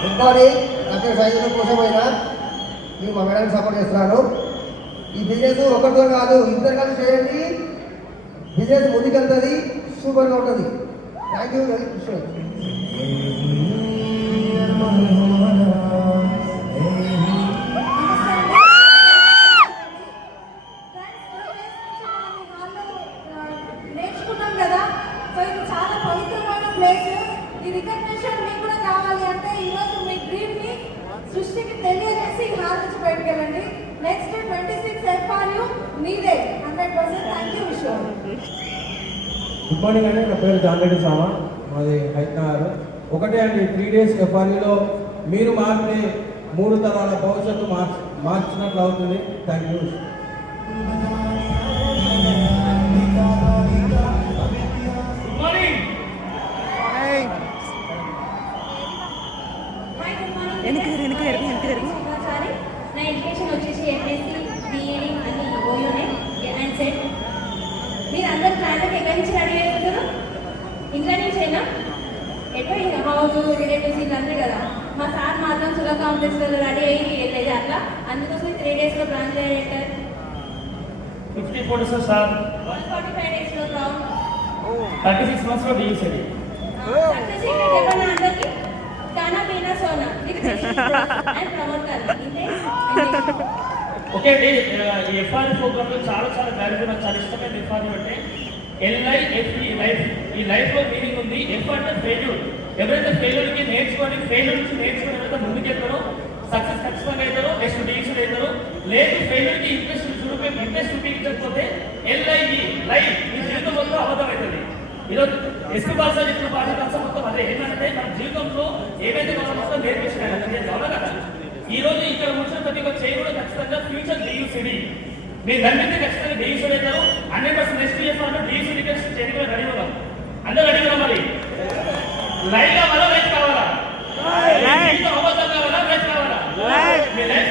Good morning. నా పేరు size కోసమైనా మీరు మా మేడానికి సపోర్ట్ చేస్తున్నాను. ఈ బిజినెస్ ఒకరితో కాదు, ఇద్దరు కలిసి చేయండి. బిజినెస్ ముందుకెళ్తుంది, సూపర్గా ఉంటుంది. Thank you very much. నేర్చుకున్నాం కదా, సో ఇది చాలా పవిత్రమైన ప్లేస్. ఈ రికగ్నిషన్ మీకు కూడా కావాలి అంటే ఈరోజు మీ డ్రీమ్ని సృష్టికి తెలియజేసి ఈ హాల్ నుంచి బయటకు వెళ్ళండి. నెక్స్ట్ 26 FRU మీదే 100%. థ్యాంక్ యూ విశ్వ. గుడ్ మార్నింగ్ అండి. నా పేరు జాన్రెడ్డి సామా, మాది హైదరాబాద్. ఒకటే అండి, 3 days FRUలో మీరు మారితే 3 తరాల భవిష్యత్తు మార్చినట్లు అవుతుంది. Thank you. నా ఎడ్యుకేషన్ వచ్చేసి ఎంఎస్సి బిఎడి అని ఓయూనే అండ్ సెట్. మీరు అందరు ప్లాన్లకు ఎక్కడి నుంచి రెడీ అవుతారు? ఇంట్లో నుంచేనా? ఎట్లా హౌస్ రిలేటివ్స్ వీళ్ళందరూ కదా. మా సార్ మాత్రం సులా కాంప్లెక్స్లో రెడీ అయ్యి వెళ్ళేది అట్లా. అందుకోసం 3 daysలో బ్రాంచ్ డైరెక్టర్, 54 days సార్, 45 daysలో గ్రౌండ్, 36 months లో డిఎస్ఏడి. సక్సెస్ చెప్పండి అందరికి. खाना पीना सोना అండ్ ప్రమోట్ కర్రీ ఇంతే. ఓకే అండి, ఈ ఎఫ్ఆర్ఏ ప్రోగ్రామ్ లో చాలా చాలా వాల్యూ, నాకు చాలా ఇష్టమైన ఎఫ్ఆర్ఏ అంటే LIFE లైఫ్. ఈ లైఫ్ లో మీనింగ్ ఉంది. ఎఫ్ అంటే ఫెయిల్యూర్. ఎవరైతే ఫెయిల్యూర్ కి నేర్చుకొని ఫెయిల్యూర్ నుంచి నేర్చుకుని ఎవరైతే ముందుకెళ్తారో సక్సెస్ ఖచ్చితంగా అవుతారో, నెక్స్ట్ డీసీడ్ అవుతారో. లేదు ఫెయిల్యూర్ కి ఇంట్రెస్ట్ చూపించకపోతే LIE లైఫ్ మీ జీవితం మొత్తం అబద్ధం అవుతుంది. ఈరోజు ఎస్పీ భాష చెప్పిన భాష కాస్త మొత్తం అదే ఏంటంటే మన జీవితంలో ఏవైతే మనం మొత్తం నేర్పించాలి అవునా కదా. ఈ రోజు ఇక్కడ కూర్చొని ప్రతి ఒక్క చేయి కూడా ఖచ్చితంగా ఫ్యూచర్ DUCD మీరు నమ్మితే ఖచ్చితంగా DUCD అవుతారు. 100% నెక్స్ట్ ఇయర్ పాటు DUCD చేయడం రెడీ ఉన్నాం. అందరూ రెడీ ఉన్నాం. మరి లైఫ్ కావాలా, లైఫ్ కావాలా, అబద్ధం కావాలా, లైఫ్ కావాలా? మీ లైఫ్